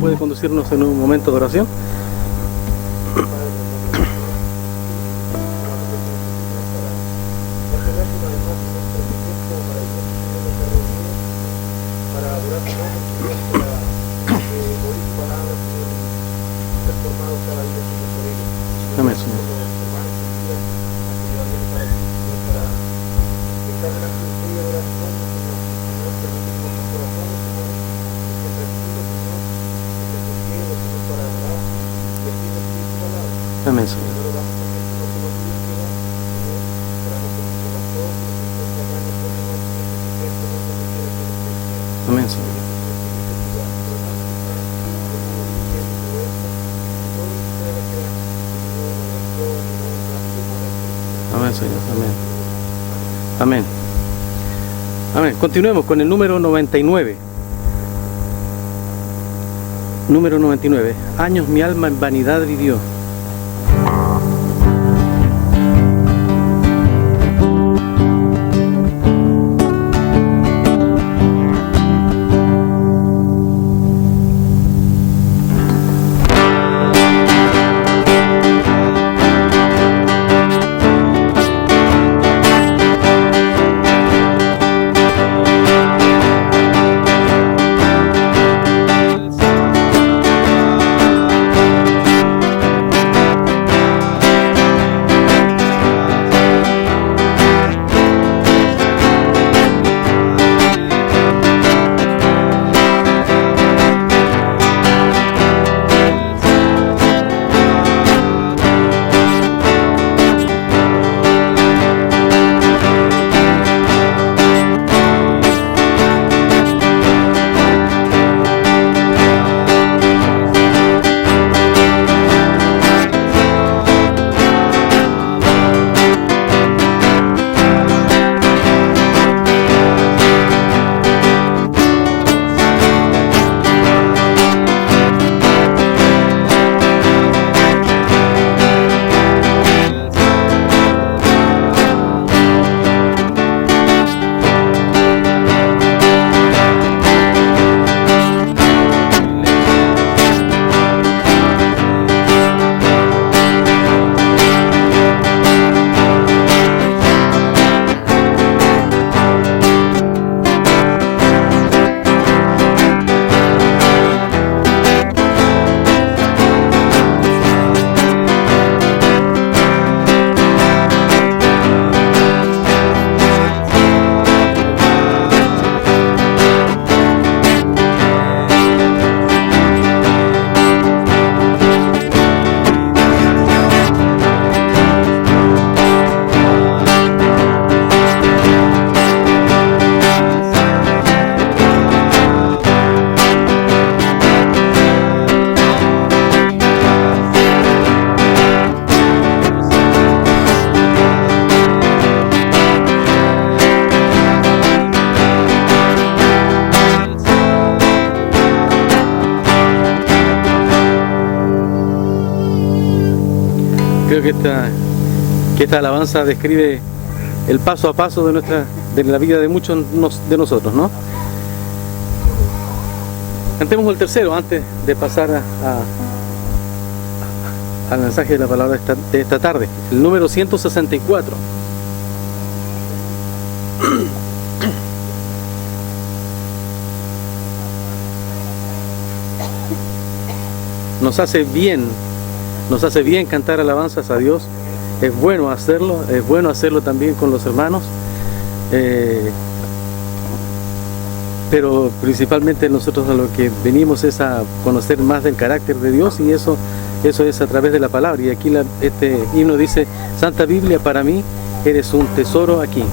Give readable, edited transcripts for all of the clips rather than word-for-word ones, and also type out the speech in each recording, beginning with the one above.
¿Puede conducirnos en un momento de oración? Amén, Señor. Amén, Señor. Amén, Señor. Amén, Señor. Amén. Amén. Amén. Continuemos con el número 99. Número 99. Años mi alma en vanidad vivió. Creo que esta alabanza describe el paso a paso de la vida de muchos de nosotros, ¿no? Cantemos el tercero antes de pasar al mensaje de la palabra de esta tarde, el número 164. Nos hace bien cantar alabanzas a Dios. Es bueno hacerlo también con los hermanos. Pero principalmente nosotros a lo que venimos es a conocer más del carácter de Dios, y eso es a través de la palabra. Y aquí este himno dice: Santa Biblia, para mí eres un tesoro aquí.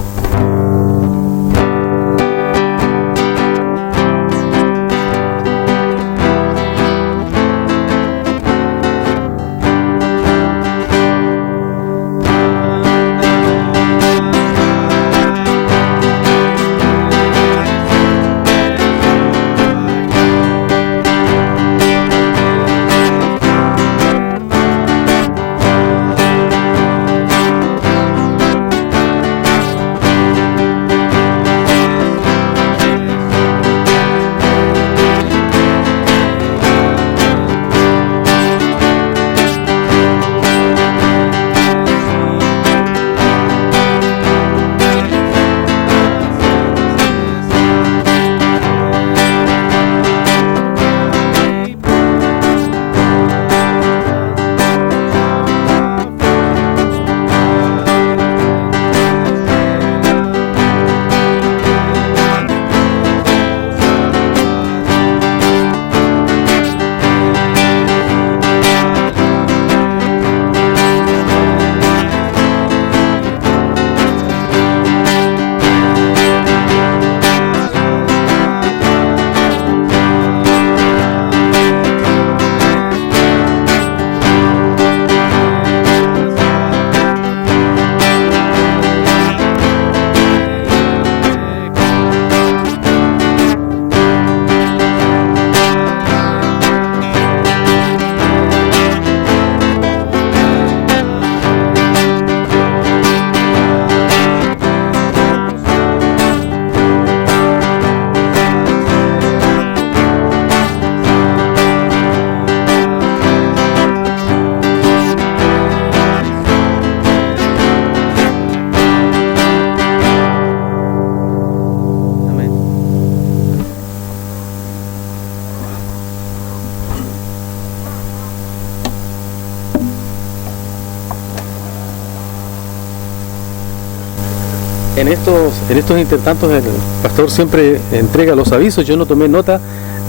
En estos intertantos el pastor siempre entrega los avisos. Yo no tomé nota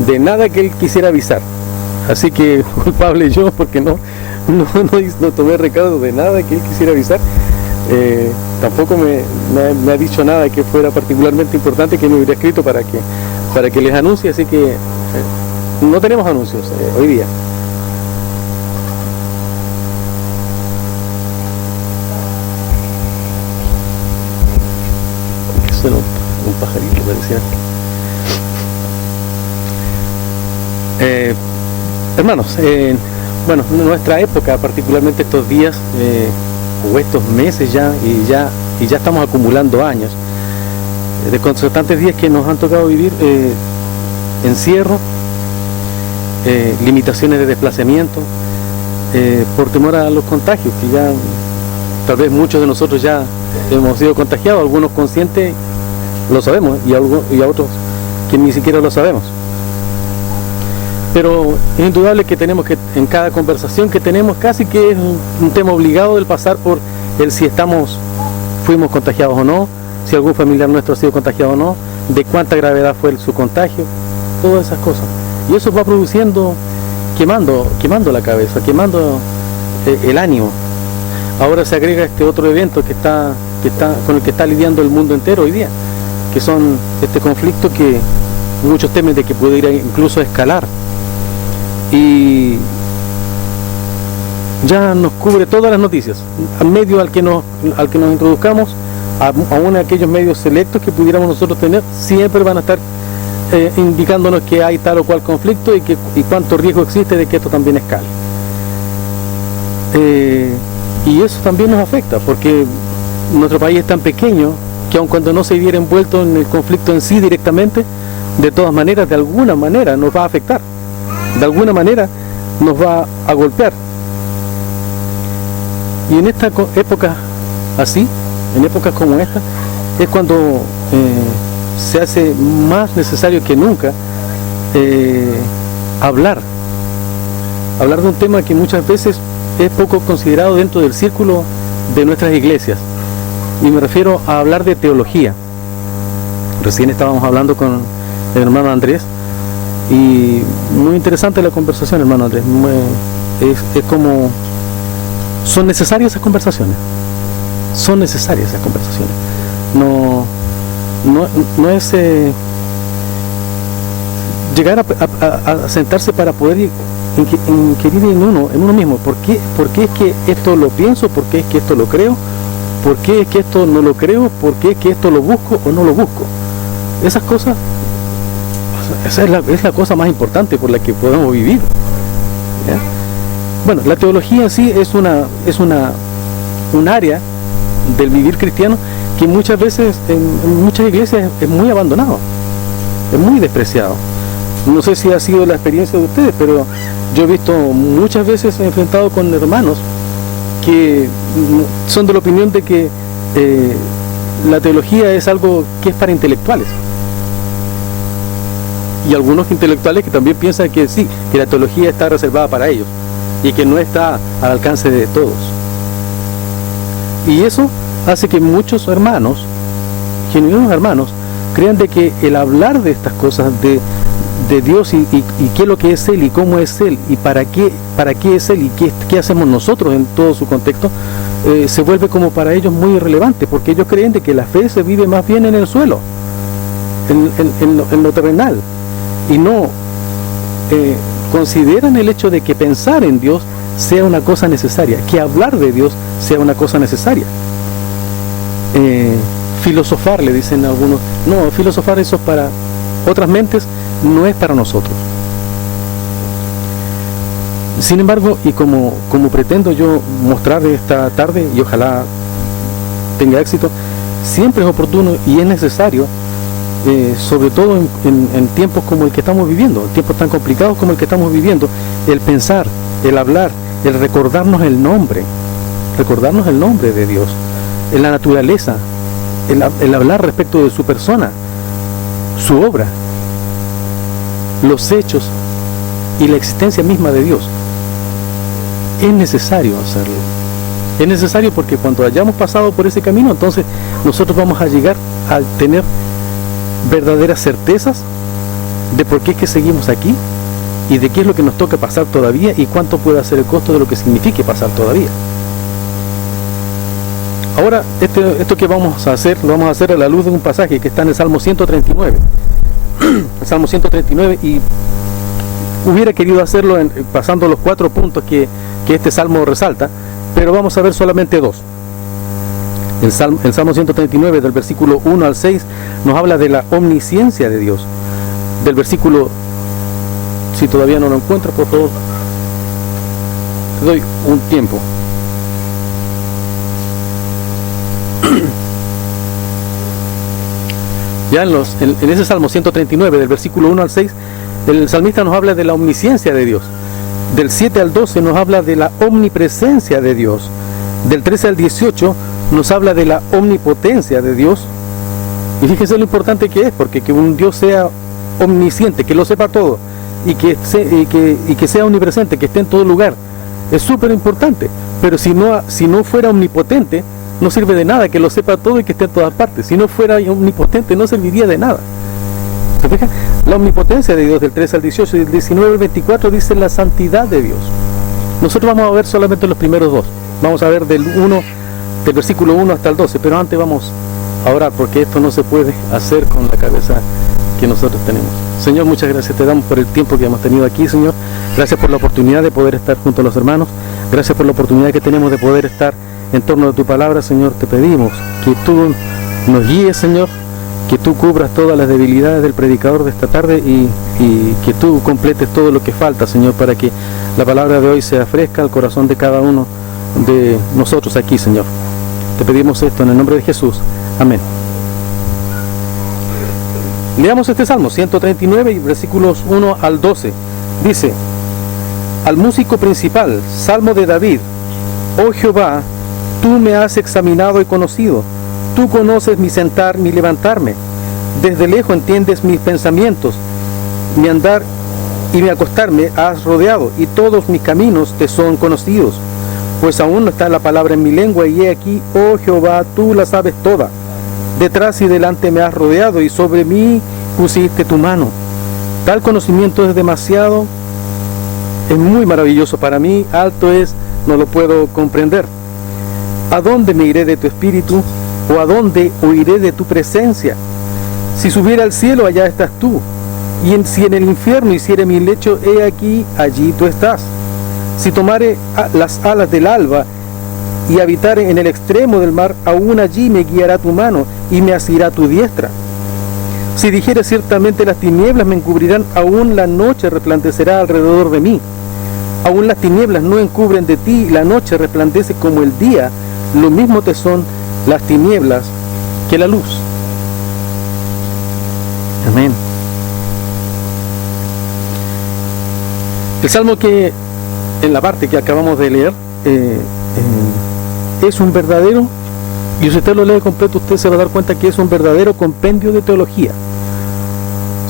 de nada que él quisiera avisar, así que culpable yo, porque no tomé recaudo de nada que él quisiera avisar. Tampoco me ha dicho nada que fuera particularmente importante que me hubiera escrito para que les anuncie, así que no tenemos anuncios hoy día. Un pajarito parecía. Hermanos, bueno, nuestra época, particularmente estos días o estos meses ya estamos acumulando años de constantes días que nos han tocado vivir encierro, limitaciones de desplazamiento, por temor a los contagios, que ya tal vez muchos de nosotros ya hemos sido contagiados, algunos conscientes lo sabemos y a otros que ni siquiera lo sabemos. Pero es indudable que tenemos que, en cada conversación que tenemos, casi que es un tema obligado del pasar por el si fuimos contagiados o no, si algún familiar nuestro ha sido contagiado o no, de cuánta gravedad fue su contagio, todas esas cosas. Y eso va produciendo, quemando la cabeza, quemando el ánimo. Ahora se agrega este otro evento con el que está lidiando el mundo entero hoy día, que son este conflicto que muchos temen de que puede ir incluso a escalar, y ya nos cubre todas las noticias, al medio al que nos introduzcamos, aún aquellos medios selectos que pudiéramos nosotros tener, siempre van a estar indicándonos que hay tal o cual conflicto y cuánto riesgo existe de que esto también escale. Y eso también nos afecta, porque nuestro país es tan pequeño que aun cuando no se viera envuelto en el conflicto en sí directamente, de todas maneras, de alguna manera nos va a afectar, de alguna manera nos va a golpear. Y en esta época así, en épocas como esta, es cuando se hace más necesario que nunca hablar de un tema que muchas veces es poco considerado dentro del círculo de nuestras iglesias, y me refiero a hablar de teología. Recién estábamos hablando con el hermano Andrés, y muy interesante la conversación, hermano Andrés. Es como, son necesarias esas conversaciones, no es llegar a sentarse para poder inquirir en uno mismo. ¿Por qué es que esto lo pienso? ¿Por qué es que esto lo creo? ¿Por qué es que esto no lo creo? ¿Por qué es que esto lo busco o no lo busco? Esas cosas, esa es la cosa más importante por la que podemos vivir, ¿ya? Bueno, la teología en sí es un área del vivir cristiano que muchas veces en muchas iglesias es muy abandonado, es muy despreciado. No sé si ha sido la experiencia de ustedes, pero yo he visto muchas veces enfrentado con hermanos que son de la opinión de que la teología es algo que es para intelectuales. Y algunos intelectuales que también piensan que sí, que la teología está reservada para ellos y que no está al alcance de todos. Y eso hace que muchos hermanos, genuinos hermanos, crean de que el hablar de estas cosas de Dios y qué es lo que es Él y cómo es Él y para qué es Él y qué hacemos nosotros en todo su contexto, se vuelve como para ellos muy irrelevante, porque ellos creen de que la fe se vive más bien en el suelo, en lo terrenal, y no consideran el hecho de que pensar en Dios sea una cosa necesaria, que hablar de Dios sea una cosa necesaria. Filosofar, le dicen algunos, no, filosofar eso es para otras mentes, no es para nosotros. Sin embargo, y como pretendo yo mostrar esta tarde, y ojalá tenga éxito, siempre es oportuno y es necesario, sobre todo en tiempos como el que estamos viviendo, en tiempos tan complicados como el que estamos viviendo, el pensar, el hablar, el recordarnos el nombre de Dios, en la naturaleza, el hablar respecto de su persona, su obra, los hechos y la existencia misma de Dios. Es necesario hacerlo. Es necesario porque cuando hayamos pasado por ese camino, entonces nosotros vamos a llegar a tener verdaderas certezas de por qué es que seguimos aquí y de qué es lo que nos toca pasar todavía y cuánto puede ser el costo de lo que signifique pasar todavía. Ahora, esto que vamos a hacer, lo vamos a hacer a la luz de un pasaje que está en el Salmo 139. El Salmo 139, y hubiera querido hacerlo pasando los 4 puntos que este Salmo resalta, pero vamos a ver solamente 2. El Salmo 139, del versículo 1 al 6, nos habla de la omnisciencia de Dios. Del versículo, si todavía no lo encuentras, por favor, te doy un tiempo. Ya en ese Salmo 139, del versículo 1 al 6, el salmista nos habla de la omnisciencia de Dios. Del 7 al 12 nos habla de la omnipresencia de Dios. Del 13 al 18 nos habla de la omnipotencia de Dios. Y fíjense lo importante que es, porque que un Dios sea omnisciente, que lo sepa todo, y que sea omnipresente, que esté en todo lugar, es súper importante. Pero si no fuera omnipotente, no sirve de nada que lo sepa todo y que esté en todas partes. Si no fuera omnipotente, no serviría de nada. ¿Se fijan? La omnipotencia de Dios, del 13 al 18, y del 19 al 24 dice la santidad de Dios. Nosotros vamos a ver solamente los primeros 2. Vamos a ver del versículo 1 hasta el 12, pero antes vamos a orar, porque esto no se puede hacer con la cabeza que nosotros tenemos. Señor, muchas gracias te damos por el tiempo que hemos tenido aquí, Señor. Gracias por la oportunidad de poder estar junto a los hermanos. Gracias por la oportunidad que tenemos de poder estar en torno a tu palabra, Señor. Te pedimos que tú nos guíes, Señor, que tú cubras todas las debilidades del predicador de esta tarde y que tú completes todo lo que falta, Señor, para que la palabra de hoy sea fresca al corazón de cada uno de nosotros aquí, Señor. Te pedimos esto en el nombre de Jesús. Amén. Leamos este Salmo 139 y versículos 1 al 12. Dice: al músico principal, Salmo de David. Oh Jehová, tú me has examinado y conocido. Tú conoces mi sentar, mi levantarme. Desde lejos entiendes mis pensamientos. Mi andar y mi acostarme has rodeado, y todos mis caminos te son conocidos. Pues aún no está la palabra en mi lengua, y he aquí, oh Jehová, tú la sabes toda. Detrás y delante me has rodeado, y sobre mí pusiste tu mano. Tal conocimiento es demasiado, es muy maravilloso para mí, alto es, no lo puedo comprender. ¿A dónde me iré de tu espíritu? ¿O a dónde huiré de tu presencia? Si subiera al cielo, allá estás tú. Y si en el infierno hiciere mi lecho, he aquí, allí tú estás. Si tomare las alas del alba y habitare en el extremo del mar, aún allí me guiará tu mano y me asirá tu diestra. Si dijere ciertamente las tinieblas me encubrirán, aún la noche resplandecerá alrededor de mí. Aún las tinieblas no encubren de ti, la noche resplandece como el día, lo mismo te son las tinieblas que la luz. Amén. El salmo que, en la parte que acabamos de leer, es un verdadero, y si usted lo lee completo, usted se va a dar cuenta que es un verdadero compendio de teología.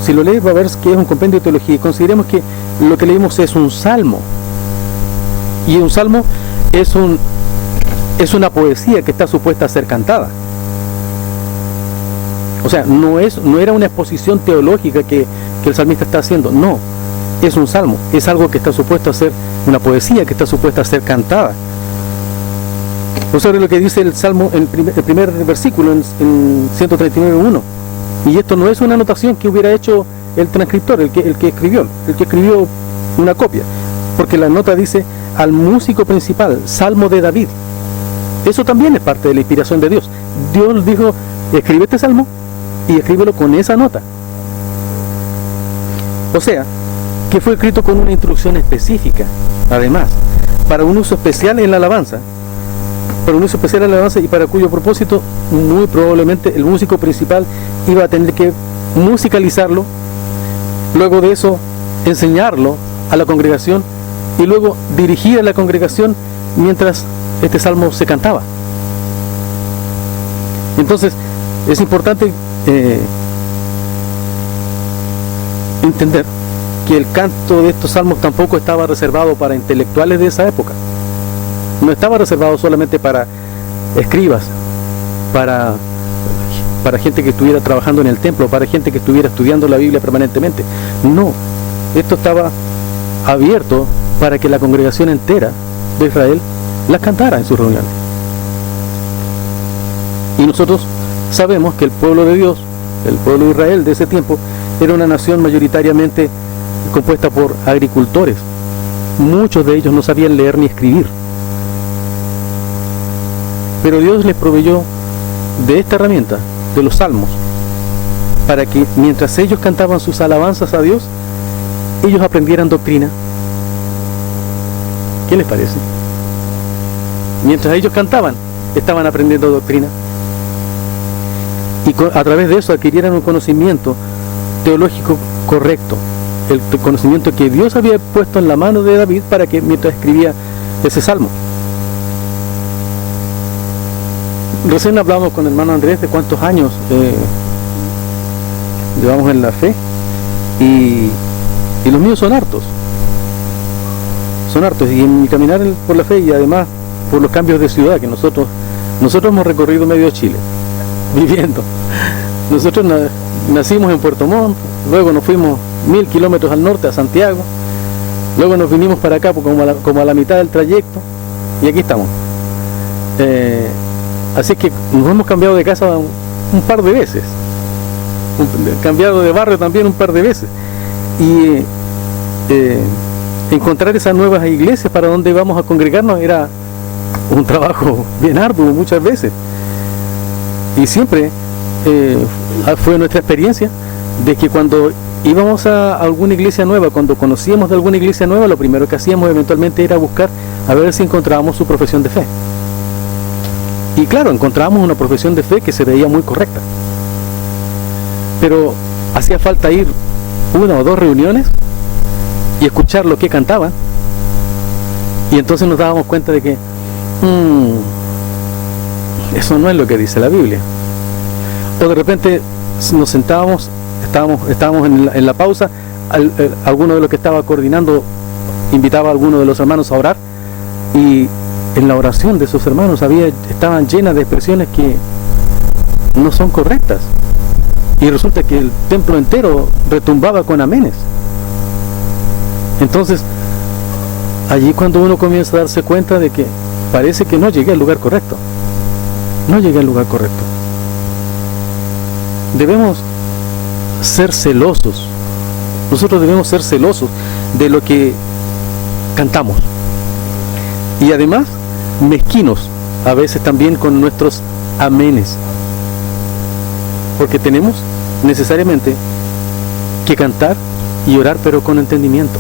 Si lo lee va a ver que es un compendio de teología, y consideremos que lo que leímos es un salmo, y un salmo es una poesía que está supuesta a ser cantada. O sea, no era una exposición teológica que el salmista está haciendo, no, es un salmo, es algo que está supuesto a ser una poesía, que está supuesta a ser cantada. Observe lo que dice el salmo, el primer versículo, en 139.1. Y esto no es una anotación que hubiera hecho el transcriptor, el que escribió una copia, porque la nota dice al músico principal, Salmo de David. Eso también es parte de la inspiración de Dios. Dios dijo, escribe este salmo y escríbelo con esa nota. O sea, que fue escrito con una instrucción específica, además, para un uso especial en la alabanza, y para cuyo propósito muy probablemente el músico principal iba a tener que musicalizarlo, luego de eso enseñarlo a la congregación y luego dirigir a la congregación mientras este salmo se cantaba. Entonces es importante entender que el canto de estos salmos tampoco estaba reservado para intelectuales de esa época. No estaba reservado solamente para escribas, para gente que estuviera trabajando en el templo, para gente que estuviera estudiando la Biblia permanentemente. No, esto estaba abierto para que la congregación entera de Israel las cantara en sus reuniones. Y nosotros sabemos que el pueblo de Dios, el pueblo de Israel de ese tiempo, era una nación mayoritariamente compuesta por agricultores. Muchos de ellos no sabían leer ni escribir. Pero Dios les proveyó de esta herramienta, de los salmos, para que mientras ellos cantaban sus alabanzas a Dios, ellos aprendieran doctrina. ¿Qué les parece? Mientras ellos cantaban, estaban aprendiendo doctrina. Y a través de eso adquirieran un conocimiento teológico correcto, el conocimiento que Dios había puesto en la mano de David para que mientras escribía ese salmo. Recién hablamos con el hermano Andrés de cuántos años llevamos en la fe, y los míos son hartos, y en mi caminar por la fe, y además por los cambios de ciudad que nosotros hemos recorrido medio Chile viviendo. Nosotros nacimos en Puerto Montt, luego nos fuimos 1000 kilómetros al norte a Santiago, luego nos vinimos para acá como a la mitad del trayecto, y aquí estamos. Así que nos hemos cambiado de casa un par de veces, cambiado de barrio también un par de veces, y encontrar esas nuevas iglesias para donde vamos a congregarnos era un trabajo bien arduo muchas veces, y siempre fue nuestra experiencia de que cuando íbamos a alguna iglesia nueva, cuando conocíamos de alguna iglesia nueva, lo primero que hacíamos eventualmente era buscar a ver si encontrábamos su profesión de fe. Y claro, encontrábamos una profesión de fe que se veía muy correcta, pero hacía falta ir 1 o 2 reuniones y escuchar lo que cantaban, y entonces nos dábamos cuenta de que eso no es lo que dice la Biblia. O de repente nos sentábamos, estábamos en la pausa, alguno de los que estaba coordinando invitaba a alguno de los hermanos a orar, y en la oración de esos hermanos estaban llenas de expresiones que no son correctas, y resulta que el templo entero retumbaba con amenes. Entonces allí cuando uno comienza a darse cuenta de que parece que no llegué al lugar correcto, debemos ser celosos. Nosotros debemos ser celosos de lo que cantamos, y además mezquinos a veces también con nuestros amenes, porque tenemos necesariamente que cantar y orar, pero con entendimiento.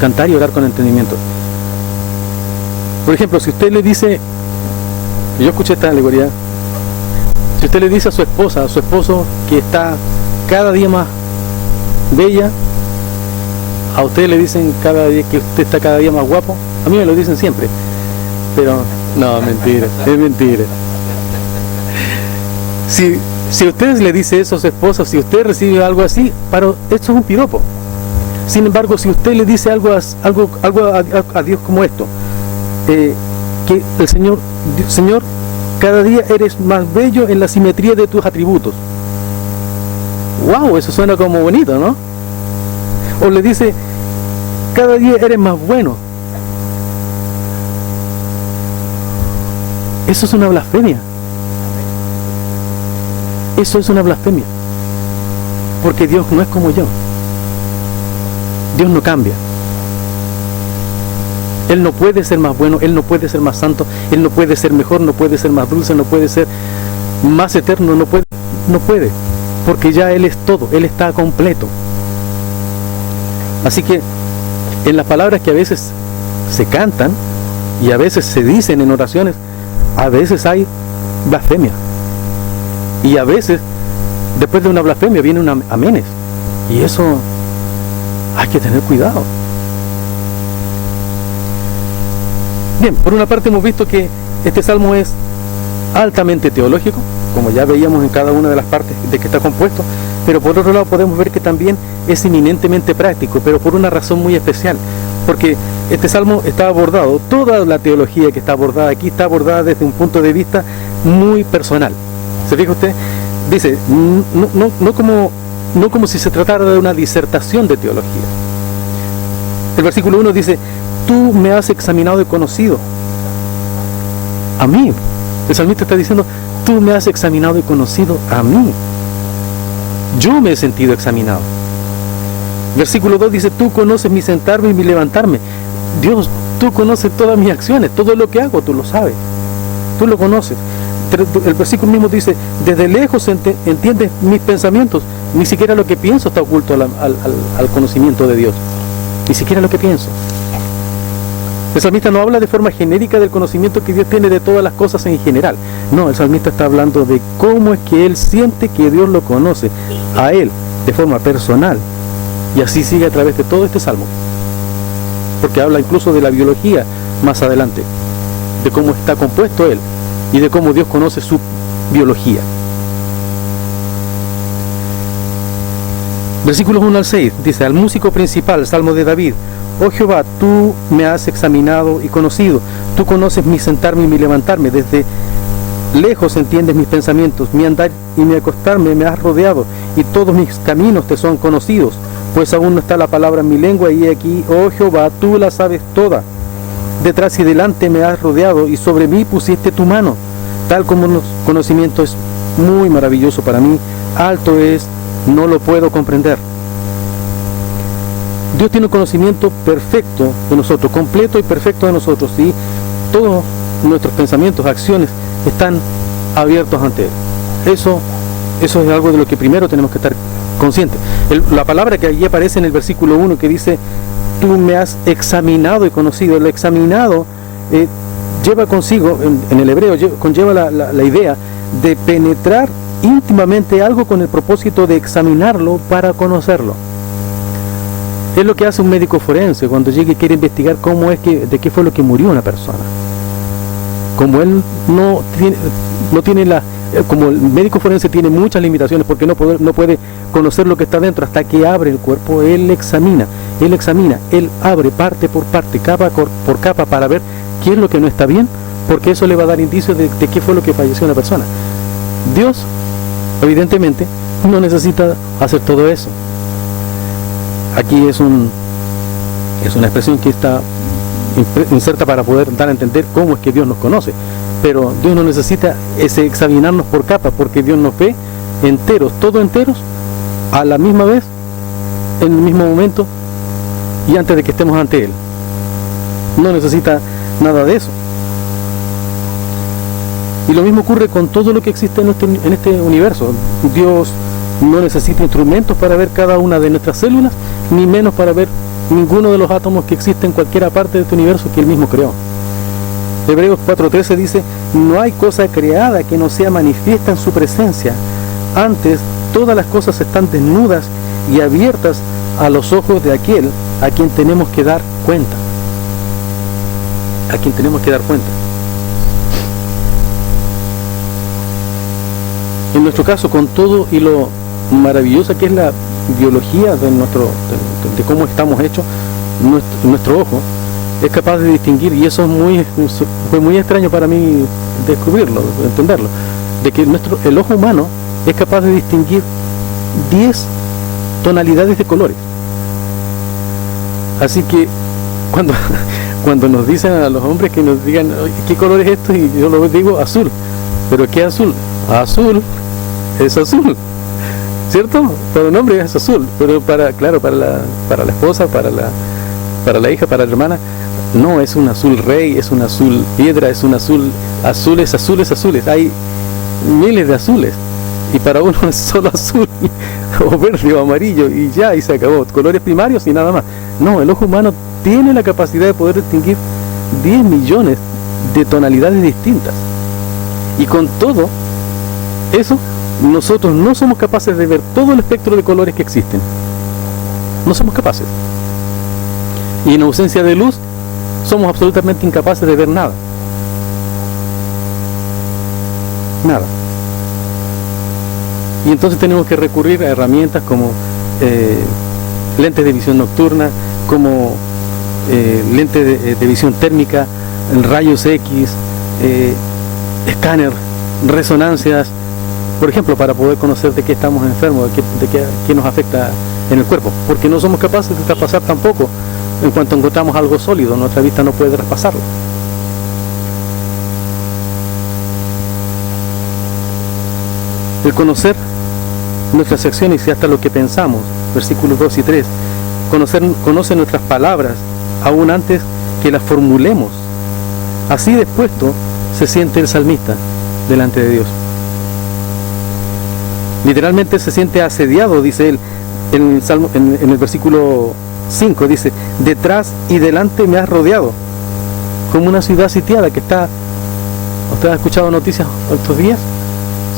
Cantar y orar con entendimiento. Por ejemplo, si usted le dice, yo escuché esta alegoría, si usted le dice a su esposa, a su esposo, que está cada día más bella, a usted le dicen cada día que usted está cada día más guapo. A mí me lo dicen siempre, pero no, mentira, es mentira. Si usted le dice eso a su esposa, si usted recibe algo así, esto es un piropo. Sin embargo, si usted le dice algo a Dios como esto, que el Señor, cada día eres más bello en la simetría de tus atributos. ¡Wow! Eso suena como bonito, ¿no? O le dice, cada día eres más bueno. Eso es una blasfemia. Eso es una blasfemia. Porque Dios no es como yo. Dios no cambia. Él no puede ser más bueno, Él no puede ser más santo, Él no puede ser mejor, no puede ser más dulce, no puede ser más eterno, no puede, porque ya Él es todo, Él está completo. Así que en las palabras que a veces se cantan y a veces se dicen en oraciones, a veces hay blasfemia, y a veces después de una blasfemia viene un amenes, y eso hay que tener cuidado. Bien, por una parte hemos visto que este salmo es altamente teológico, como ya veíamos en cada una de las partes de que está compuesto, pero por otro lado podemos ver que también es eminentemente práctico, pero por una razón muy especial, porque este salmo está abordado, toda la teología que está abordada aquí está abordada desde un punto de vista muy personal. ¿Se fija usted? Dice, no como si se tratara de una disertación de teología. El versículo 1 dice, tú me has examinado y conocido. A mí. El salmista está diciendo, tú me has examinado y conocido a mí. Yo me he sentido examinado. Versículo 2 dice, tú conoces mi sentarme y mi levantarme. Dios, tú conoces todas mis acciones, todo lo que hago, tú lo sabes. Tú lo conoces. El versículo mismo dice, desde lejos entiendes mis pensamientos. Ni siquiera lo que pienso está oculto al conocimiento de Dios. Ni siquiera lo que pienso. El salmista no habla de forma genérica del conocimiento que Dios tiene de todas las cosas en general. No, el salmista está hablando de cómo es que él siente que Dios lo conoce a él de forma personal. Y así sigue a través de todo este salmo. Porque habla incluso de la biología más adelante, de cómo está compuesto él y de cómo Dios conoce su biología. Versículos 1 al 6 dice, al músico principal, salmo de David, oh Jehová, tú me has examinado y conocido, tú conoces mi sentarme y mi levantarme, desde lejos entiendes mis pensamientos, mi andar y mi acostarme me has rodeado, y todos mis caminos te son conocidos, pues aún no está la palabra en mi lengua, y aquí, oh Jehová, tú la sabes toda, detrás y delante me has rodeado, y sobre mí pusiste tu mano, tal como los conocimientos es muy maravilloso para mí, alto es, no lo puedo comprender. Dios tiene un conocimiento perfecto de nosotros, completo y perfecto de nosotros, y todos nuestros pensamientos, acciones están abiertos ante Él. Eso es algo de lo que primero tenemos que estar conscientes. La palabra que allí aparece en el versículo 1 que dice, tú me has examinado y conocido, el examinado lleva consigo, en el hebreo, conlleva la idea de penetrar íntimamente algo con el propósito de examinarlo para conocerlo. Es lo que hace un médico forense cuando llega y quiere investigar de qué fue lo que murió una persona. Como él no tiene la como el médico forense tiene muchas limitaciones porque no puede conocer lo que está dentro hasta que abre el cuerpo, él examina, él abre parte por parte, capa por capa para ver qué es lo que no está bien, porque eso le va a dar indicios de qué fue lo que falleció una persona. Dios, evidentemente, no necesita hacer todo eso. Aquí es una expresión que está inserta para poder dar a entender cómo es que Dios nos conoce. Pero Dios no necesita ese examinarnos por capas, porque Dios nos ve enteros, todos enteros, a la misma vez, en el mismo momento y antes de que estemos ante Él. No necesita nada de eso. Y lo mismo ocurre con todo lo que existe en este universo. Dios no necesita instrumentos para ver cada una de nuestras células, ni menos para ver ninguno de los átomos que existen en cualquier parte de este universo que Él mismo creó. Hebreos 4:13 dice: no hay cosa creada que no sea manifiesta en su presencia. Antes, todas las cosas están desnudas y abiertas a los ojos de aquel a quien tenemos que dar cuenta. A quien tenemos que dar cuenta. En nuestro caso, con todo y lo maravillosa que es la biología de cómo estamos hechos, nuestro ojo es capaz de distinguir, y eso fue muy extraño para mí descubrirlo, entenderlo, de que el ojo humano es capaz de distinguir 10 tonalidades de colores. Así que cuando nos dicen a los hombres que nos digan ¿qué color es esto? Y yo lo digo azul. ¿Pero qué azul? Azul es azul, ¿cierto? Para un hombre es azul, pero para la esposa, para la hija, para la hermana, no, es un azul rey, es un azul piedra, es un azules. Hay miles de azules, y para uno es solo azul, o verde o amarillo, y se acabó. Colores primarios y nada más. No, el ojo humano tiene la capacidad de poder distinguir 10 millones de tonalidades distintas. Y con todo eso, nosotros no somos capaces de ver todo el espectro de colores que existen. No somos capaces. Y en ausencia de luz, somos absolutamente incapaces de ver nada. Nada. Y entonces tenemos que recurrir a herramientas como lentes de visión nocturna, como lentes de visión térmica, rayos X, escáner, resonancias, por ejemplo, para poder conocer de qué estamos enfermos, de qué nos afecta en el cuerpo, porque no somos capaces de traspasar tampoco. En cuanto encontramos algo sólido, nuestra vista no puede traspasarlo. El conocer nuestras acciones y hasta lo que pensamos, versículos 2 y 3, conoce nuestras palabras aún antes que las formulemos. Así dispuesto se siente el salmista delante de Dios. Literalmente se siente asediado, dice él en el versículo 5, dice: detrás y delante me has rodeado, como una ciudad sitiada que está. ¿Usted ha escuchado noticias estos días?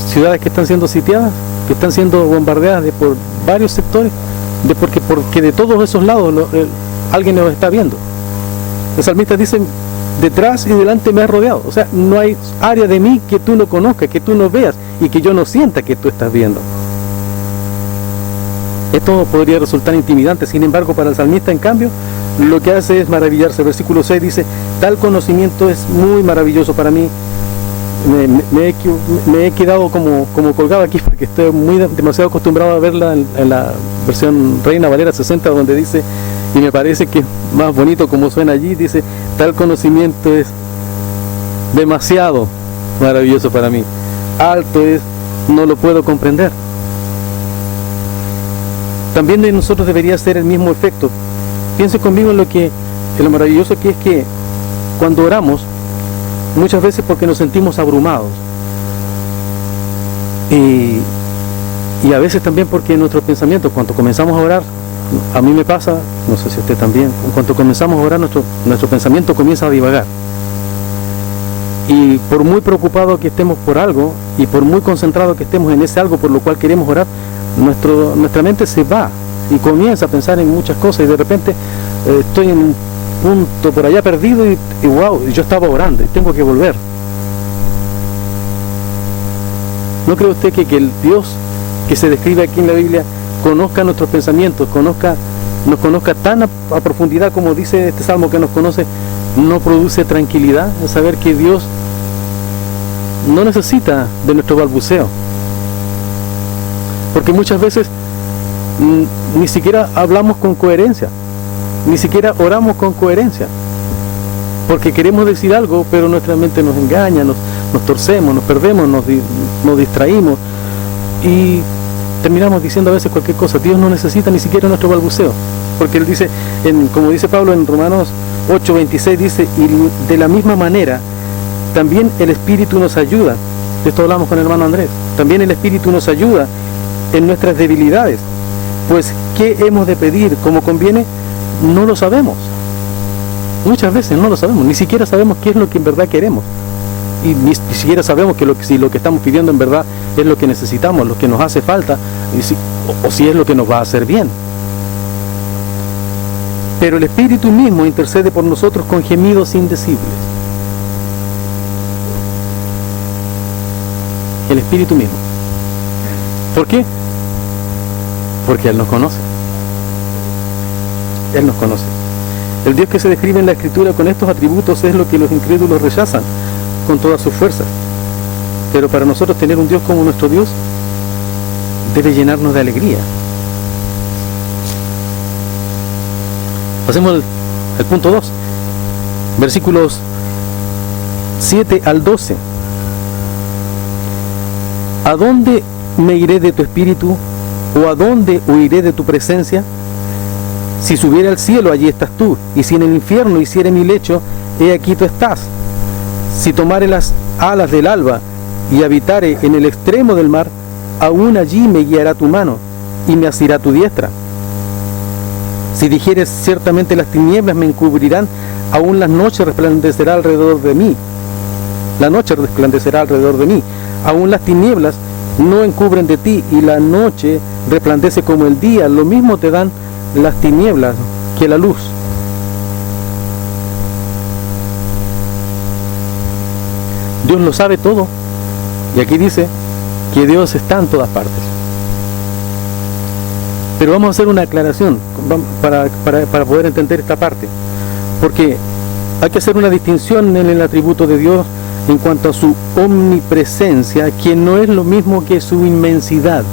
Ciudades que están siendo sitiadas, que están siendo bombardeadas por varios sectores, porque de todos esos lados alguien nos está viendo. El salmista dice: detrás y delante me has rodeado. O sea, no hay área de mí que tú no conozcas, que tú no veas y que yo no sienta que tú estás viendo. Esto podría resultar intimidante. Sin embargo, para el salmista, en cambio, lo que hace es maravillarse. El versículo 6 dice: tal conocimiento es muy maravilloso para mí. Me he quedado como colgado aquí, porque estoy demasiado acostumbrado a verla en la versión Reina Valera 60, donde dice, y me parece que es más bonito como suena allí, dice: tal conocimiento es demasiado maravilloso para mí. Alto es, no lo puedo comprender. También de nosotros debería ser el mismo efecto. Piense conmigo en lo maravilloso que es que cuando oramos, muchas veces porque nos sentimos abrumados, y a veces también porque nuestros pensamientos, cuando comenzamos a orar, a mí me pasa, no sé si a usted también, cuando comenzamos a orar, nuestro pensamiento comienza a divagar, y por muy preocupado que estemos por algo, y por muy concentrado que estemos en ese algo por lo cual queremos orar, nuestra mente se va y comienza a pensar en muchas cosas, y de repente estoy en un punto por allá perdido y wow, yo estaba orando y tengo que volver. ¿No cree usted que el Dios que se describe aquí en la Biblia conozca nuestros pensamientos, nos conozca tan a profundidad como dice este salmo que nos conoce? ¿No produce tranquilidad el saber que Dios no necesita de nuestro balbuceo? Porque muchas veces ni siquiera hablamos con coherencia, ni siquiera oramos con coherencia, porque queremos decir algo, pero nuestra mente nos engaña, nos torcemos, nos perdemos, nos distraímos y terminamos diciendo a veces cualquier cosa. Dios no necesita ni siquiera nuestro balbuceo, porque Él dice, como dice Pablo en Romanos 8:26, dice, y de la misma manera también el Espíritu nos ayuda. De esto hablamos con el hermano Andrés. También el Espíritu nos ayuda en nuestras debilidades, pues ¿qué hemos de pedir como conviene? No lo sabemos. Muchas veces no lo sabemos, ni siquiera sabemos qué es lo que en verdad queremos, y ni siquiera sabemos que si lo que estamos pidiendo en verdad es lo que necesitamos, lo que nos hace falta, o si es lo que nos va a hacer bien. Pero el Espíritu mismo intercede por nosotros con gemidos indecibles. El Espíritu mismo. ¿Por qué? Porque Él nos conoce. Él nos conoce. El Dios que se describe en la Escritura con estos atributos es lo que los incrédulos rechazan con todas sus fuerzas. Pero para nosotros tener un Dios como nuestro Dios debe llenarnos de alegría. Pasemos al punto 2, versículos 7 al 12. ¿A dónde me iré de tu espíritu? ¿O a dónde huiré de tu presencia? Si subiera al cielo, allí estás tú, y si en el infierno hiciere mi lecho, he aquí tú estás. Si tomare las alas del alba y habitare en el extremo del mar, aún allí me guiará tu mano y me asirá tu diestra. Si dijeres, ciertamente las tinieblas me encubrirán, aún la noche resplandecerá alrededor de mí. La noche resplandecerá alrededor de mí. Aún las tinieblas no encubren de ti, y la noche resplandece como el día. Lo mismo te dan las tinieblas que la luz. Dios lo sabe todo, y aquí dice que Dios está en todas partes. Pero vamos a hacer una aclaración para poder entender esta parte, porque hay que hacer una distinción en el atributo de Dios en cuanto a su omnipresencia, que no es lo mismo que su inmensidad.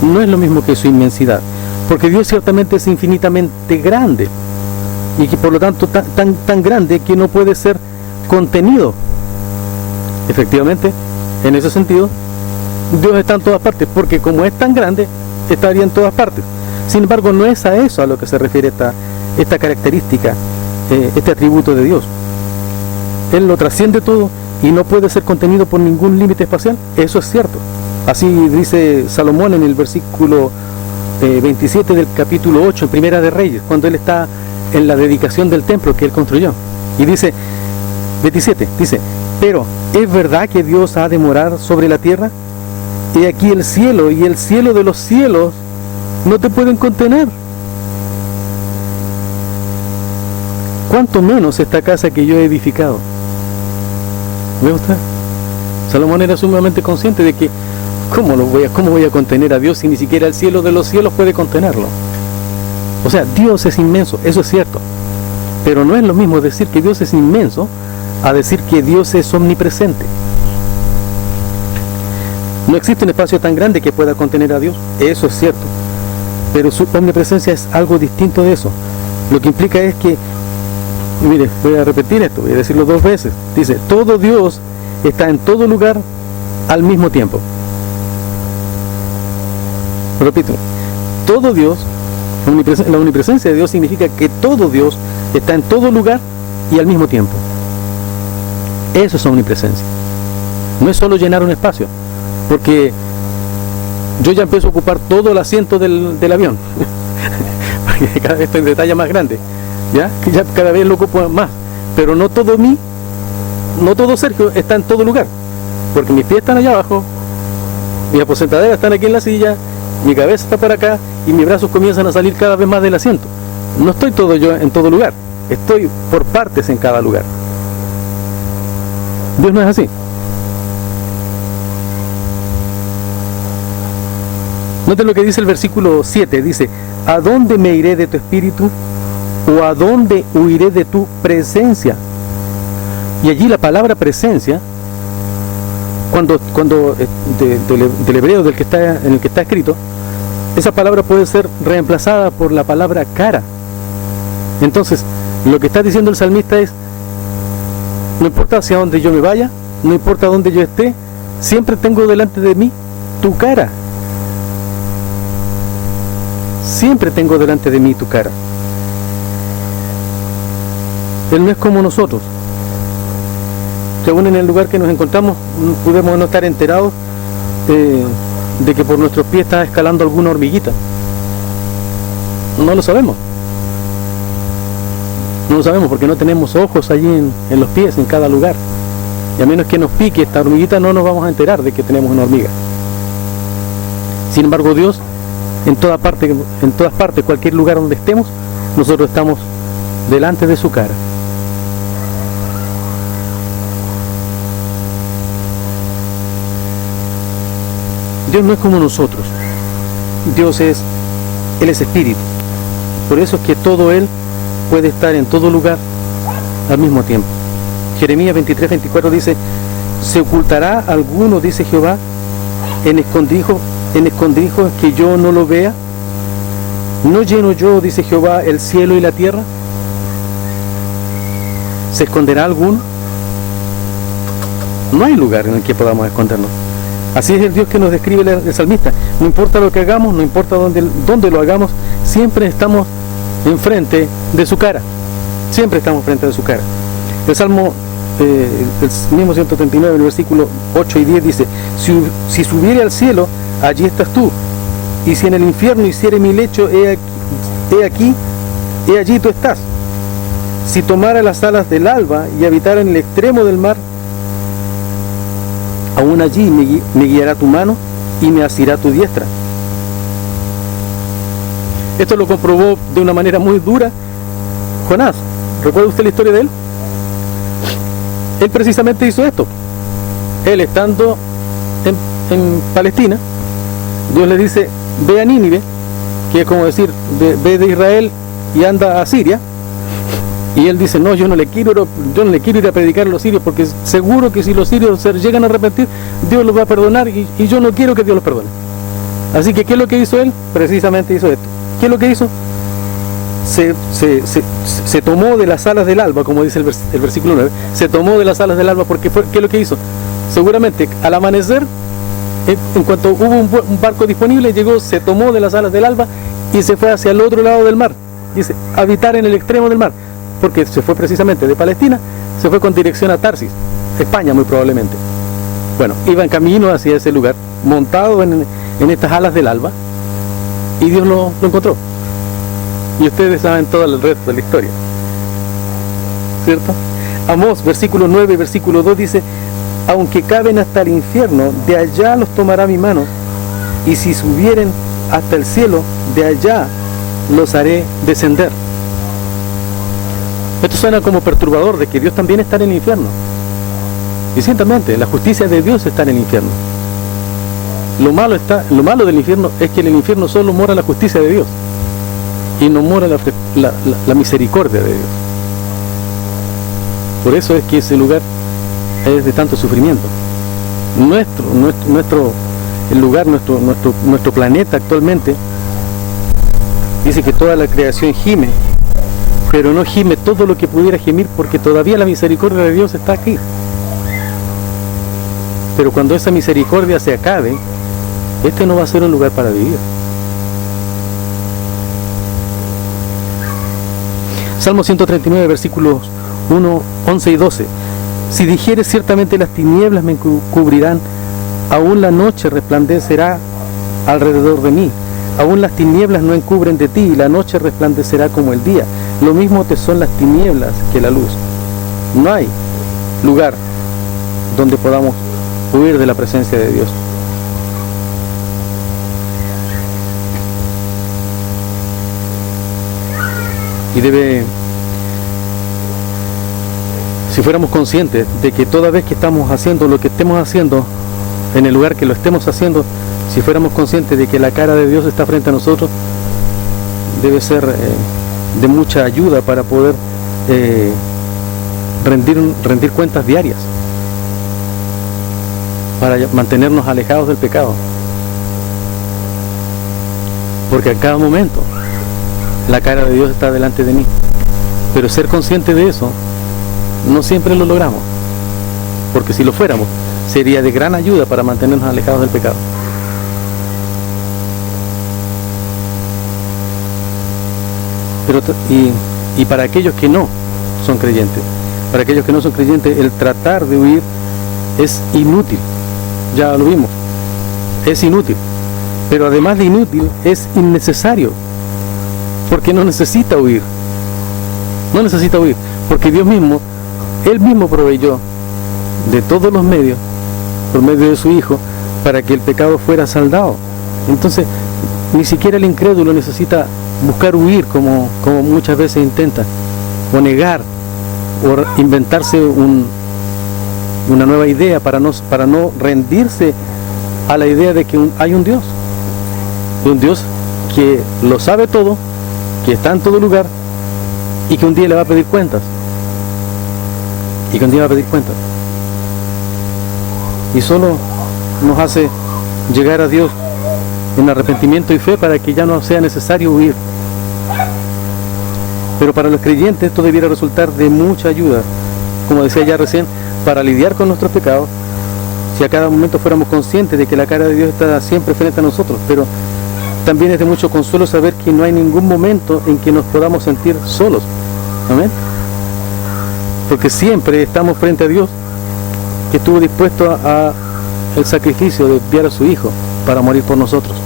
No es lo mismo que su inmensidad, porque Dios ciertamente es infinitamente grande, y que por lo tanto tan grande que no puede ser contenido. Efectivamente, en ese sentido, Dios está en todas partes, porque como es tan grande, estaría en todas partes. Sin embargo, no es a eso a lo que se refiere esta característica, este atributo de Dios. Él lo trasciende todo y no puede ser contenido por ningún límite espacial. Eso es cierto. Así dice Salomón en el versículo 27 del capítulo 8, en Primera de Reyes, cuando él está en la dedicación del templo que él construyó. Y dice, 27, dice, pero ¿es verdad que Dios ha de morar sobre la tierra? He aquí el cielo y el cielo de los cielos no te pueden contener. ¿Cuánto menos esta casa que yo he edificado? ¿Ve usted? Salomón era sumamente consciente de que ¿cómo voy a contener a Dios si ni siquiera el cielo de los cielos puede contenerlo? O sea, Dios es inmenso, eso es cierto. Pero no es lo mismo decir que Dios es inmenso a decir que Dios es omnipresente. No existe un espacio tan grande que pueda contener a Dios, eso es cierto. Pero su omnipresencia es algo distinto de eso. Lo que implica es que, mire, voy a repetir esto, voy a decirlo 2 veces. Dice, todo Dios está en todo lugar al mismo tiempo. Lo repito, todo Dios, la omnipresencia de Dios significa que todo Dios está en todo lugar y al mismo tiempo. Eso es omnipresencia. No es solo llenar un espacio, porque yo ya empiezo a ocupar todo el asiento del avión, porque cada vez estoy de talla más grande, ya cada vez lo ocupo más, pero no todo Sergio está en todo lugar, porque mis pies están allá abajo, mis aposentaderas están aquí en la silla, mi cabeza está por acá y mis brazos comienzan a salir cada vez más del asiento. No estoy todo yo en todo lugar, estoy por partes en cada lugar. Dios no es así. Noten lo que dice el versículo 7, dice, ¿a dónde me iré de tu espíritu? ¿O a dónde huiré de tu presencia? Y allí la palabra presencia, del hebreo en el que está escrito, esa palabra puede ser reemplazada por la palabra cara. Entonces, lo que está diciendo el salmista es, no importa hacia dónde yo me vaya, no importa dónde yo esté, siempre tengo delante de mí tu cara. Siempre tengo delante de mí tu cara. Él no es como nosotros, que aún en el lugar que nos encontramos podemos no estar enterados de que por nuestros pies está escalando alguna hormiguita. No lo sabemos. No lo sabemos porque no tenemos ojos allí en los pies, en cada lugar. Y a menos que nos pique esta hormiguita no nos vamos a enterar de que tenemos una hormiga. Sin embargo, Dios, en todas partes, cualquier lugar donde estemos, nosotros estamos delante de su cara. Dios no es como nosotros. Él es espíritu. Por eso es que todo Él puede estar en todo lugar al mismo tiempo. Jeremías 23:24 dice, ¿se ocultará alguno, dice Jehová, en escondrijos que yo no lo vea? ¿No lleno yo, dice Jehová, el cielo y la tierra? ¿Se esconderá alguno? No hay lugar en el que podamos escondernos. Así es el Dios que nos describe el salmista. No importa lo que hagamos, no importa dónde lo hagamos, siempre estamos enfrente de su cara. Siempre estamos frente de su cara. El Salmo, el mismo 139, en el versículo 8 y 10 dice, si subiere al cielo, allí estás tú. Y si en el infierno hiciere mi lecho, he allí tú estás. Si tomara las alas del alba y habitara en el extremo del mar, aún allí me guiará tu mano y me asirá tu diestra. Esto lo comprobó de una manera muy dura Jonás. ¿Recuerda usted la historia de él? Él precisamente hizo esto. Él estando en Palestina, Dios le dice, ve a Nínive, que es como decir, ve de Israel y anda a Siria. Y él dice, no, yo no le quiero ir a predicar a los sirios, porque seguro que si los sirios se llegan a arrepentir, Dios los va a perdonar, y yo no quiero que Dios los perdone. Así que, ¿qué es lo que hizo él? Precisamente hizo esto. ¿Qué es lo que hizo? Se tomó de las alas del alba, como dice el versículo 9, se tomó de las alas del alba, porque ¿qué es lo que hizo? Seguramente, al amanecer, en cuanto hubo un barco disponible, llegó, se tomó de las alas del alba, y se fue hacia el otro lado del mar. Dice, habitar en el extremo del mar. Porque se fue precisamente de Palestina, se fue con dirección a Tarsis, España muy probablemente. Bueno, iba en camino hacia ese lugar, montado en estas alas del alba, y Dios lo encontró. Y ustedes saben todo el resto de la historia, ¿cierto? Amós, versículo 9 y versículo 2 dice, aunque caben hasta el infierno, de allá los tomará mi mano, y si subieren hasta el cielo, de allá los haré descender. Esto suena como perturbador, de que Dios también está en el infierno. Y ciertamente, la justicia de Dios está en el infierno. Lo malo del infierno es que en el infierno solo mora la justicia de Dios, y no mora la misericordia de Dios. Por eso es que ese lugar es de tanto sufrimiento. Nuestro planeta actualmente, dice que toda la creación gime, pero no gime todo lo que pudiera gemir, porque todavía la misericordia de Dios está aquí. Pero cuando esa misericordia se acabe, este no va a ser un lugar para vivir. Salmo 139, versículos 1, 11 y 12. Si dijeres, ciertamente las tinieblas me cubrirán, aún la noche resplandecerá alrededor de mí. Aún las tinieblas no encubren de ti, y la noche resplandecerá como el día. Lo mismo te son las tinieblas que la luz. No hay lugar donde podamos huir de la presencia de Dios. Y si fuéramos conscientes de que toda vez que estamos haciendo lo que estemos haciendo, en el lugar que lo estemos haciendo, si fuéramos conscientes de que la cara de Dios está frente a nosotros, debe ser de mucha ayuda para poder rendir cuentas diarias, para mantenernos alejados del pecado. Porque a cada momento la cara de Dios está delante de mí. Pero ser consciente de eso, no siempre lo logramos. Porque si lo fuéramos, sería de gran ayuda para mantenernos alejados del pecado. Pero, y para aquellos que no son creyentes, el tratar de huir es inútil. Ya lo vimos, es inútil. Pero además de inútil, es innecesario. Porque no necesita huir. No necesita huir. Porque Dios mismo, Él mismo proveyó de todos los medios, por medio de su Hijo, para que el pecado fuera saldado. Entonces, ni siquiera el incrédulo necesita buscar huir como muchas veces intenta, o negar, o inventarse una nueva idea para no rendirse a la idea de que hay un Dios que lo sabe todo, que está en todo lugar y que un día le va a pedir cuentas. Y solo nos hace llegar a Dios en arrepentimiento y fe para que ya no sea necesario huir. Pero para los creyentes esto debiera resultar de mucha ayuda, como decía ya recién, para lidiar con nuestros pecados, si a cada momento fuéramos conscientes de que la cara de Dios está siempre frente a nosotros. Pero también es de mucho consuelo saber que no hay ningún momento en que nos podamos sentir solos. Amén. Porque siempre estamos frente a Dios, que estuvo dispuesto a el sacrificio de enviar a su Hijo para morir por nosotros.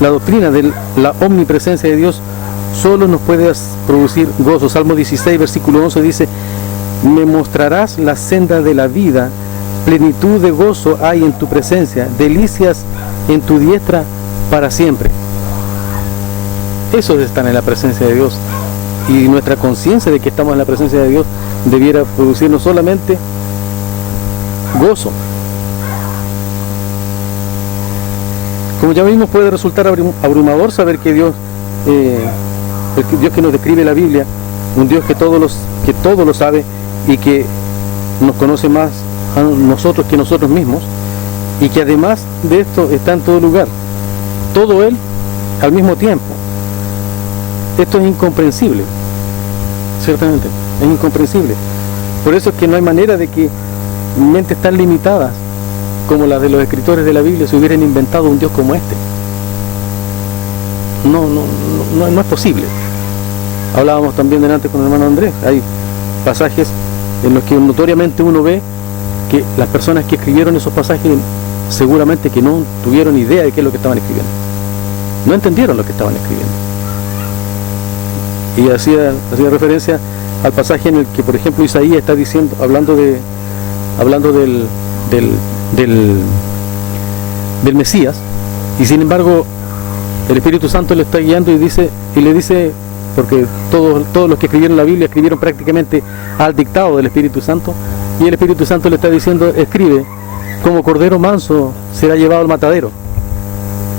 La doctrina de la omnipresencia de Dios solo nos puede producir gozo. Salmo 16, versículo 11 dice: me mostrarás la senda de la vida, plenitud de gozo hay en tu presencia, delicias en tu diestra para siempre. Eso es estar en la presencia de Dios. Y nuestra conciencia de que estamos en la presencia de Dios debiera producirnos solamente gozo. Como ya vimos, puede resultar abrumador saber que Dios, el Dios que nos describe la Biblia, un Dios que todo lo sabe y que nos conoce más a nosotros que nosotros mismos, y que además de esto está en todo lugar, todo Él al mismo tiempo. Esto es incomprensible, ciertamente, es incomprensible. Por eso es que no hay manera de que mentes tan limitadas como las de los escritores de la Biblia se hubieran inventado un Dios como este. No es posible. Hablábamos también delante con el hermano Andrés, hay pasajes en los que notoriamente uno ve que las personas que escribieron esos pasajes seguramente que no tuvieron idea de qué es lo que estaban escribiendo, no entendieron lo que estaban escribiendo. Y hacía referencia al pasaje en el que, por ejemplo, Isaías está diciendo, hablando del Mesías, y sin embargo el Espíritu Santo le está guiando y le dice, porque todos los que escribieron la Biblia escribieron prácticamente al dictado del Espíritu Santo, y el Espíritu Santo le está diciendo: escribe, como cordero manso será llevado al matadero.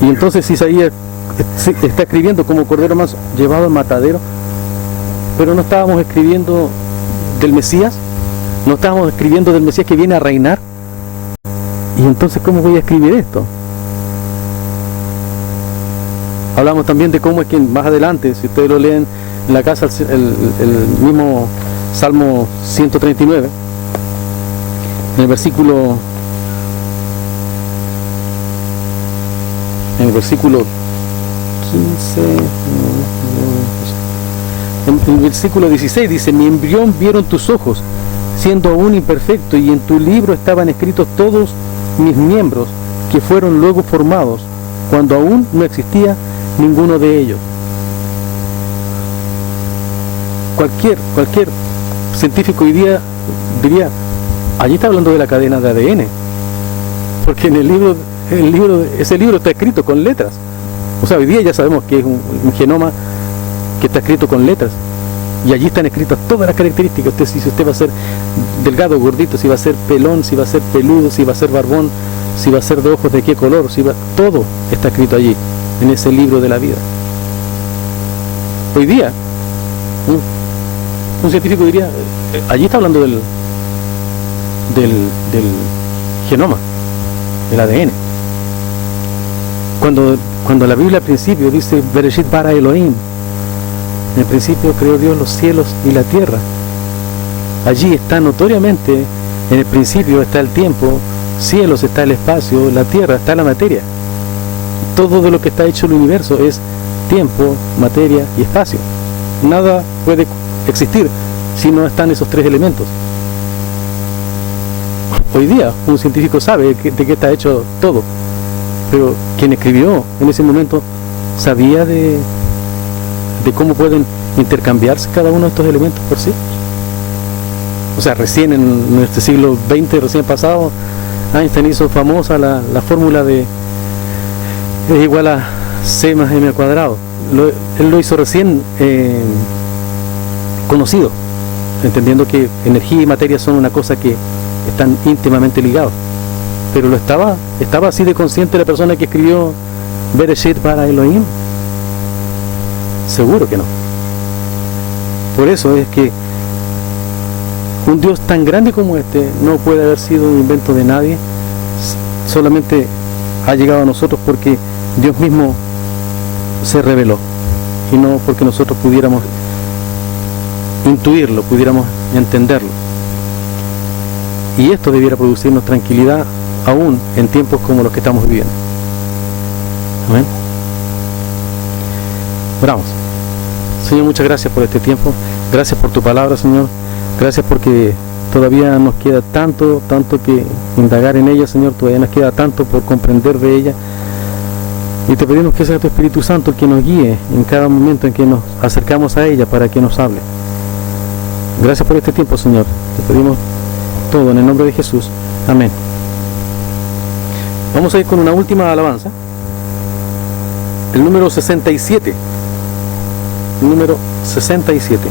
Y entonces Isaías está escribiendo como cordero manso llevado al matadero, pero no estábamos escribiendo del Mesías, no estábamos escribiendo del Mesías que viene a reinar. Y entonces, ¿cómo voy a escribir esto? Hablamos también de cómo es que más adelante, si ustedes lo leen en la casa, el mismo Salmo 139, en el versículo 15, en el versículo 16 dice: mi embrión vieron tus ojos, siendo aún imperfecto, y en tu libro estaban escritos todos mis miembros, que fueron luego formados, cuando aún no existía ninguno de ellos. Cualquier científico hoy día diría: allí está hablando de la cadena de ADN, porque en ese libro está escrito con letras. O sea, hoy día ya sabemos que es un genoma que está escrito con letras, Y allí están escritas todas las características. Usted, si usted va a ser delgado, gordito, si va a ser pelón, si va a ser peludo, si va a ser barbón, si va a ser de ojos de qué color, todo está escrito allí, en ese libro de la vida. Hoy día, un científico diría, allí está hablando del genoma, del ADN. Cuando la Biblia al principio dice, Bereshit bara Elohim, en el principio creó Dios los cielos y la tierra. Allí está notoriamente, en el principio está el tiempo, cielos está el espacio, la tierra está la materia. Todo de lo que está hecho el universo es tiempo, materia y espacio. Nada puede existir si no están esos tres elementos. Hoy día un científico sabe de qué está hecho todo, pero quien escribió en ese momento sabía de cómo pueden intercambiarse cada uno de estos elementos por sí. O sea, recién en este siglo XX, recién pasado, Einstein hizo famosa la fórmula de es igual a C más M al cuadrado. Él lo hizo recién conocido, entendiendo que energía y materia son una cosa que están íntimamente ligados. Pero estaba así de consciente la persona que escribió Bereshit bara Elohim. Seguro que no. Por eso es que un Dios tan grande como este no puede haber sido un invento de nadie, solamente ha llegado a nosotros porque Dios mismo se reveló, y no porque nosotros pudiéramos intuirlo, pudiéramos entenderlo. Y esto debiera producirnos tranquilidad aún en tiempos como los que estamos viviendo. Amén. Oramos. Señor, muchas gracias por este tiempo. Gracias por tu palabra, Señor. Gracias porque todavía nos queda tanto que indagar en ella, Señor. Todavía nos queda tanto por comprender de ella. Y te pedimos que sea tu Espíritu Santo el que nos guíe en cada momento en que nos acercamos a ella para que nos hable. Gracias por este tiempo, Señor. Te pedimos todo en el nombre de Jesús. Amén. Vamos a ir con una última alabanza. El número 67. El número 67.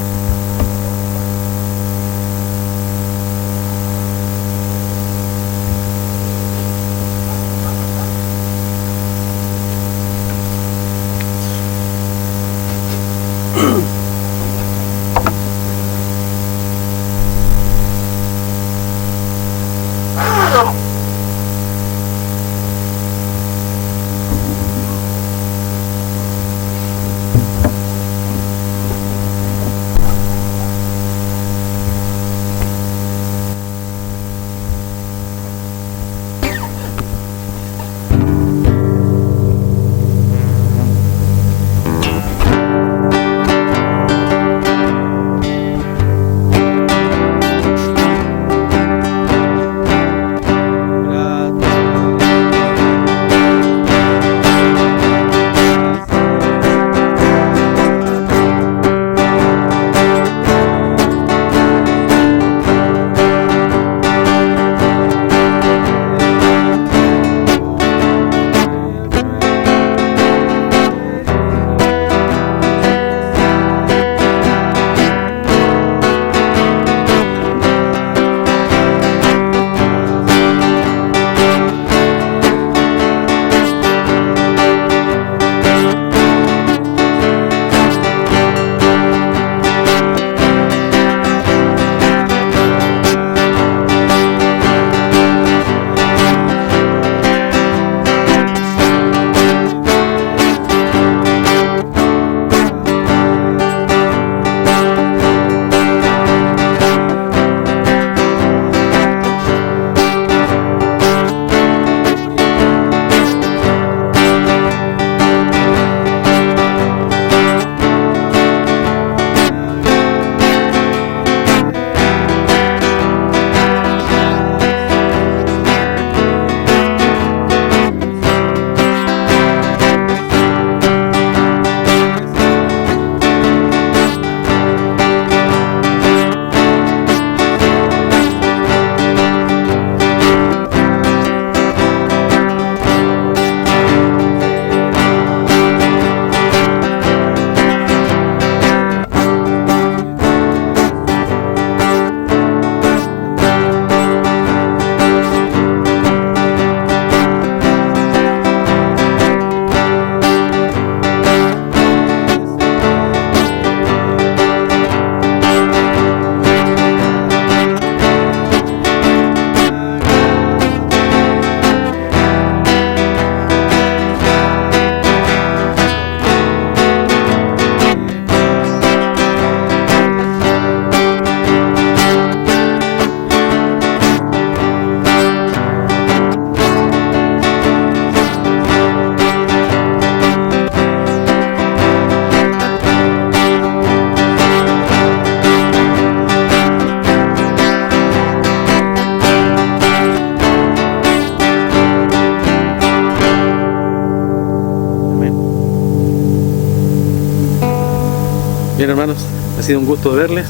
Bien, hermanos, ha sido un gusto verles.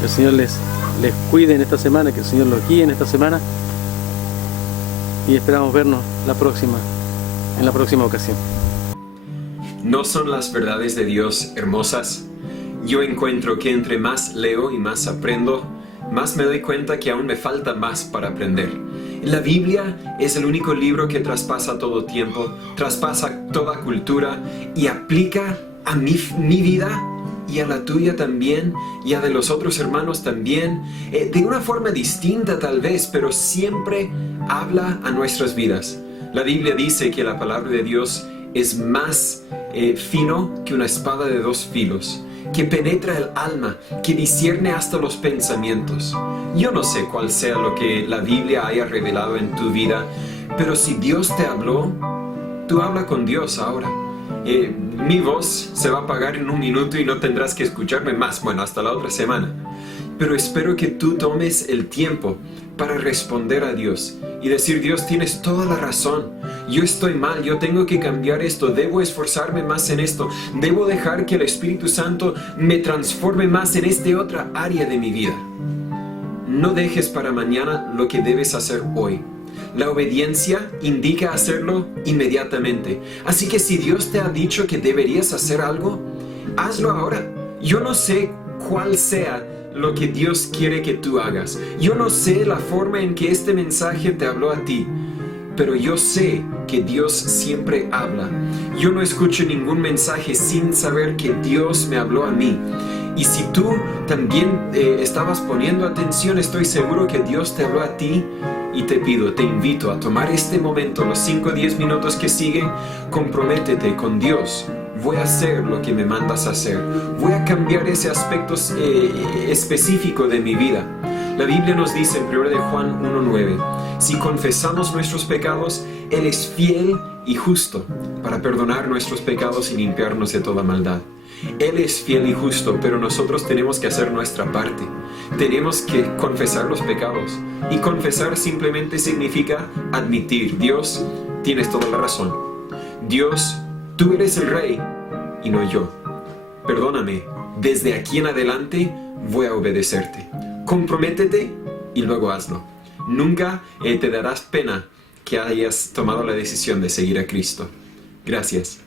Que el Señor les cuide en esta semana, que el Señor los guíe en esta semana. Y esperamos vernos en la próxima ocasión. ¿No son las verdades de Dios hermosas? Yo encuentro que entre más leo y más aprendo, más me doy cuenta que aún me falta más para aprender. La Biblia es el único libro que traspasa todo tiempo, traspasa toda cultura y aplica a mi vida y a la tuya también, y a de los otros hermanos también, de una forma distinta tal vez, pero siempre habla a nuestras vidas. La Biblia dice que la palabra de Dios es más fino que una espada de dos filos, que penetra el alma, que discierne hasta los pensamientos. Yo no sé cuál sea lo que la Biblia haya revelado en tu vida, pero si Dios te habló, tú habla con Dios ahora. Mi voz se va a apagar en un minuto y no tendrás que escucharme más, bueno, hasta la otra semana. Pero espero que tú tomes el tiempo para responder a Dios y decir: Dios, tienes toda la razón, yo estoy mal, yo tengo que cambiar esto, debo esforzarme más en esto, debo dejar que el Espíritu Santo me transforme más en esta otra área de mi vida. No dejes para mañana lo que debes hacer hoy. La obediencia indica hacerlo inmediatamente. Así que si Dios te ha dicho que deberías hacer algo, hazlo ahora. Yo no sé cuál sea lo que Dios quiere que tú hagas. Yo no sé la forma en que este mensaje te habló a ti, pero yo sé que Dios siempre habla. Yo no escucho ningún mensaje sin saber que Dios me habló a mí. Y si tú también estabas poniendo atención, estoy seguro que Dios te habló a ti. Y te invito a tomar este momento, los 5 o 10 minutos que siguen, comprométete con Dios. Voy a hacer lo que me mandas a hacer. Voy a cambiar ese aspecto específico de mi vida. La Biblia nos dice en 1 de Juan 1:9, si confesamos nuestros pecados, Él es fiel y justo para perdonar nuestros pecados y limpiarnos de toda maldad. Él es fiel y justo, pero nosotros tenemos que hacer nuestra parte. Tenemos que confesar los pecados. Y confesar simplemente significa admitir: Dios, tienes toda la razón. Dios, tú eres el rey y no yo. Perdóname, desde aquí en adelante voy a obedecerte. Comprométete y luego hazlo. Nunca te darás pena que hayas tomado la decisión de seguir a Cristo. Gracias.